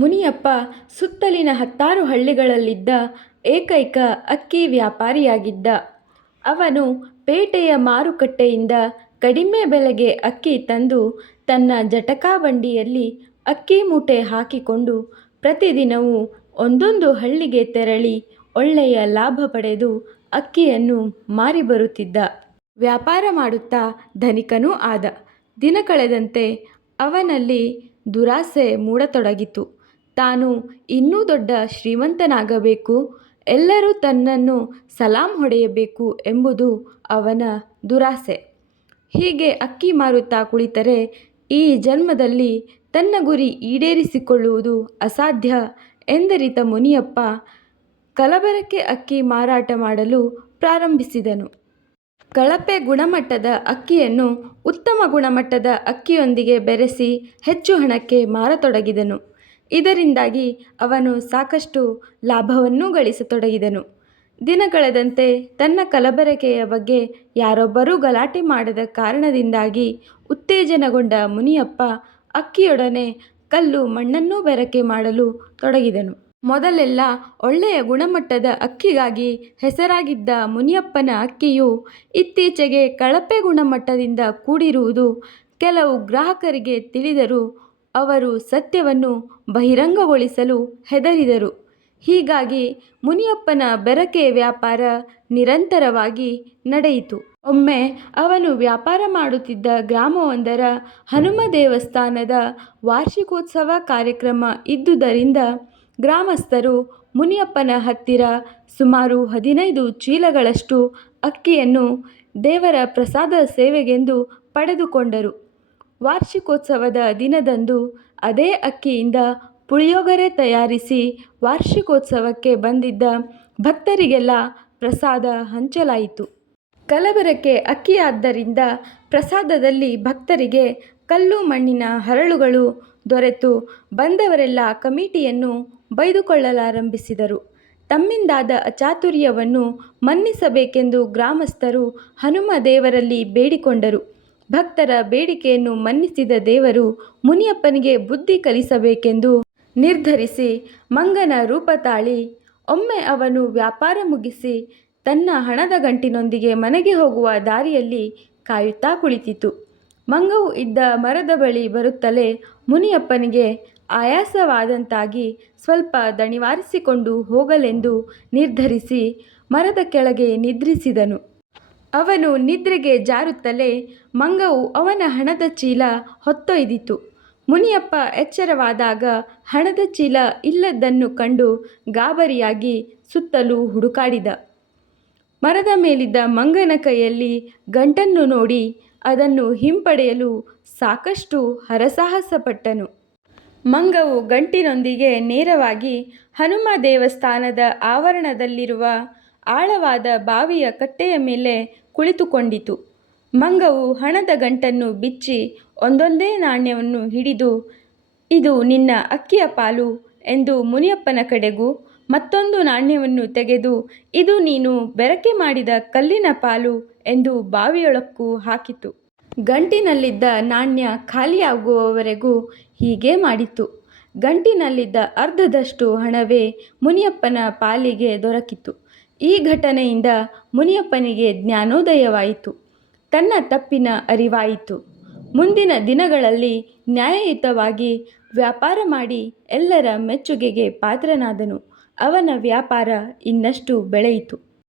ಮುನಿಯಪ್ಪ ಸುತ್ತಲಿನ 10 ಹಳ್ಳಿಗಳಲ್ಲಿದ್ದ ಏಕೈಕ ಅಕ್ಕಿ ವ್ಯಾಪಾರಿಯಾಗಿದ್ದ. ಅವನು ಪೇಟೆಯ ಮಾರುಕಟ್ಟೆಯಿಂದ ಕಡಿಮೆ ಬೆಲೆಗೆ ಅಕ್ಕಿ ತಂದು ತನ್ನ ಜಟಕಾಬಂಡಿಯಲ್ಲಿ ಅಕ್ಕಿ ಮೂಟೆ ಹಾಕಿಕೊಂಡು ಪ್ರತಿದಿನವೂ ಒಂದೊಂದು ಹಳ್ಳಿಗೆ ತೆರಳಿ ಒಳ್ಳೆಯ ಲಾಭ ಪಡೆದು ಅಕ್ಕಿಯನ್ನು ಮಾರಿ ಬರುತ್ತಿದ್ದ. ವ್ಯಾಪಾರ ಮಾಡುತ್ತಾ ಧನಿಕನೂ ಆದ. ದಿನ ಕಳೆದಂತೆ ಅವನಲ್ಲಿ ದುರಾಸೆ ಮೂಡತೊಡಗಿತು. ತಾನು ಇನ್ನೂ ದೊಡ್ಡ ಶ್ರೀಮಂತನಾಗಬೇಕು, ಎಲ್ಲರೂ ತನ್ನನ್ನು ಸಲಾಂ ಹೊಡೆಯಬೇಕು ಎಂಬುದು ಅವನ ದುರಾಸೆ. ಹೀಗೆ ಅಕ್ಕಿ ಮಾರುತ್ತಾ ಕುಳಿತರೆ ಈ ಜನ್ಮದಲ್ಲಿ ತನ್ನ ಗುರಿ ಈಡೇರಿಸಿಕೊಳ್ಳುವುದು ಅಸಾಧ್ಯ ಎಂದರಿತ ಮುನಿಯಪ್ಪ ಕಲಬೆರಕೆ ಅಕ್ಕಿ ಮಾರಾಟ ಮಾಡಲು ಪ್ರಾರಂಭಿಸಿದನು. ಕಳಪೆ ಗುಣಮಟ್ಟದ ಅಕ್ಕಿಯನ್ನು ಉತ್ತಮ ಗುಣಮಟ್ಟದ ಅಕ್ಕಿಯೊಂದಿಗೆ ಬೆರೆಸಿ ಹೆಚ್ಚು ಹಣಕ್ಕೆ ಮಾರತೊಡಗಿದನು. ಇದರಿಂದಾಗಿ ಅವನು ಸಾಕಷ್ಟು ಲಾಭವನ್ನೂ ಗಳಿಸತೊಡಗಿದನು. ದಿನ ಕಳೆದಂತೆ ತನ್ನ ಕಲಬೆರಕೆಯ ಬಗ್ಗೆ ಯಾರೊಬ್ಬರೂ ಗಲಾಟೆ ಮಾಡದ ಕಾರಣದಿಂದಾಗಿ ಉತ್ತೇಜನಗೊಂಡ ಮುನಿಯಪ್ಪ ಅಕ್ಕಿಯೊಡನೆ ಕಲ್ಲು ಮಣ್ಣನ್ನೂ ಬೆರಕೆ ಮಾಡಲು ತೊಡಗಿದನು. ಮೊದಲೆಲ್ಲ ಒಳ್ಳೆಯ ಗುಣಮಟ್ಟದ ಅಕ್ಕಿಗಾಗಿ ಹೆಸರಾಗಿದ್ದ ಮುನಿಯಪ್ಪನ ಅಕ್ಕಿಯು ಇತ್ತೀಚೆಗೆ ಕಳಪೆ ಗುಣಮಟ್ಟದಿಂದ ಕೂಡಿರುವುದು ಕೆಲವು ಗ್ರಾಹಕರಿಗೆ ತಿಳಿದರೂ ಅವರು ಸತ್ಯವನ್ನು ಬಹಿರಂಗಗೊಳಿಸಲು ಹೆದರಿದರು. ಹೀಗಾಗಿ ಮುನಿಯಪ್ಪನ ಬೆರಕೆ ವ್ಯಾಪಾರ ನಿರಂತರವಾಗಿ ನಡೆಯಿತು. ಒಮ್ಮೆ ಅವನು ವ್ಯಾಪಾರ ಮಾಡುತ್ತಿದ್ದ ಗ್ರಾಮವೊಂದರ ಹನುಮ ದೇವಸ್ಥಾನದ ವಾರ್ಷಿಕೋತ್ಸವ ಕಾರ್ಯಕ್ರಮ ಇದ್ದುದರಿಂದ ಗ್ರಾಮಸ್ಥರು ಮುನಿಯಪ್ಪನ ಹತ್ತಿರ ಸುಮಾರು 15 ಚೀಲಗಳಷ್ಟು ಅಕ್ಕಿಯನ್ನು ದೇವರ ಪ್ರಸಾದ ಸೇವೆಗೆಂದು ಪಡೆದುಕೊಂಡರು. ವಾರ್ಷಿಕೋತ್ಸವದ ದಿನದಂದು ಅದೇ ಅಕ್ಕಿಯಿಂದ ಪುಳಿಯೋಗರೆ ತಯಾರಿಸಿ ವಾರ್ಷಿಕೋತ್ಸವಕ್ಕೆ ಬಂದಿದ್ದ ಭಕ್ತರಿಗೆಲ್ಲ ಪ್ರಸಾದ ಹಂಚಲಾಯಿತು. ಕಲಬೆರಕೆ ಅಕ್ಕಿಯಾದ್ದರಿಂದ ಪ್ರಸಾದದಲ್ಲಿ ಭಕ್ತರಿಗೆ ಕಲ್ಲು ಮಣ್ಣಿನ ಹರಳುಗಳು ದೊರೆತು ಬಂದವರೆಲ್ಲ ಕಮಿಟಿಯನ್ನು ಬೈದುಕೊಳ್ಳಲಾರಂಭಿಸಿದರು. ತಮ್ಮಿಂದಾದ ಅಚಾತುರ್ಯವನ್ನು ಮನ್ನಿಸಬೇಕೆಂದು ಗ್ರಾಮಸ್ಥರು ಹನುಮ ದೇವರಲ್ಲಿ ಬೇಡಿಕೊಂಡರು. ಭಕ್ತರ ಬೇಡಿಕೆಯನ್ನು ಮನ್ನಿಸಿದ ದೇವರು ಮುನಿಯಪ್ಪನಿಗೆ ಬುದ್ಧಿ ಕಲಿಸಬೇಕೆಂದು ನಿರ್ಧರಿಸಿ ಮಂಗನ ರೂಪ ತಾಳಿ ಒಮ್ಮೆ ಅವನು ವ್ಯಾಪಾರ ಮುಗಿಸಿ ತನ್ನ ಹಣದ ಗಂಟಿನೊಂದಿಗೆ ಮನೆಗೆ ಹೋಗುವ ದಾರಿಯಲ್ಲಿ ಕಾಯುತ್ತಾ ಕುಳಿತಿತು. ಮಂಗವು ಇದ್ದ ಮರದ ಬಳಿ ಬರುತ್ತಲೇ ಮುನಿಯಪ್ಪನಿಗೆ ಆಯಾಸವಾದಂತಾಗಿ ಸ್ವಲ್ಪ ದಣಿವಾರಿಸಿಕೊಂಡು ಹೋಗಲೆಂದು ನಿರ್ಧರಿಸಿ ಮರದ ಕೆಳಗೆ ನಿದ್ರಿಸಿದನು. ಅವನು ನಿದ್ರೆಗೆ ಜಾರುತ್ತಲೇ ಮಂಗವು ಅವನ ಹಣದ ಚೀಲ ಹೊತ್ತೊಯ್ದಿತು. ಮುನಿಯಪ್ಪ ಎಚ್ಚರವಾದಾಗ ಹಣದ ಚೀಲ ಇಲ್ಲದ್ದನ್ನು ಕಂಡು ಗಾಬರಿಯಾಗಿ ಸುತ್ತಲೂ ಹುಡುಕಾಡಿದ. ಮರದ ಮೇಲಿದ್ದ ಮಂಗನ ಕೈಯಲ್ಲಿ ಗಂಟನ್ನು ನೋಡಿ ಅದನ್ನು ಹಿಂಪಡೆಯಲು ಸಾಕಷ್ಟು ಹರಸಾಹಸಪಟ್ಟನು. ಮಂಗವು ಗಂಟಿನೊಂದಿಗೆ ನೇರವಾಗಿ ಹನುಮ ದೇವಸ್ಥಾನದ ಆವರಣದಲ್ಲಿರುವ ಆಳವಾದ ಬಾವಿಯ ಕಟ್ಟೆಯ ಮೇಲೆ ಕುಳಿತುಕೊಂಡಿತು. ಮಂಗವು ಹಣದ ಗಂಟನ್ನು ಬಿಚ್ಚಿ ಒಂದೊಂದೇ ನಾಣ್ಯವನ್ನು ಹಿಡಿದು, ಇದು ನಿನ್ನ ಅಕ್ಕಿಯ ಪಾಲು ಎಂದು ಮುನಿಯಪ್ಪನ ಕಡೆಗೂ, ಮತ್ತೊಂದು ನಾಣ್ಯವನ್ನು ತೆಗೆದು, ಇದು ನೀನು ಬೆರಕೆ ಮಾಡಿದ ಕಲ್ಲಿನ ಪಾಲು ಎಂದು ಬಾವಿಯೊಳಕ್ಕೂ ಹಾಕಿತು. ಗಂಟಿನಲ್ಲಿದ್ದ ನಾಣ್ಯ ಖಾಲಿಯಾಗುವವರೆಗೂ ಹೀಗೆ ಮಾಡಿತು. ಗಂಟಿನಲ್ಲಿದ್ದ ಅರ್ಧದಷ್ಟು ಹಣವೇ ಮುನಿಯಪ್ಪನ ಪಾಲಿಗೆ ದೊರಕಿತು. ಈ ಘಟನೆಯಿಂದ ಮುನಿಯಪ್ಪನಿಗೆ ಜ್ಞಾನೋದಯವಾಯಿತು. ತನ್ನ ತಪ್ಪಿನ ಅರಿವಾಯಿತು. ಮುಂದಿನ ದಿನಗಳಲ್ಲಿ ನ್ಯಾಯಯುತವಾಗಿ ವ್ಯಾಪಾರ ಮಾಡಿ ಎಲ್ಲರ ಮೆಚ್ಚುಗೆಗೆ ಪಾತ್ರನಾದನು. ಅವನ ವ್ಯಾಪಾರ ಇನ್ನಷ್ಟು ಬೆಳೆಯಿತು.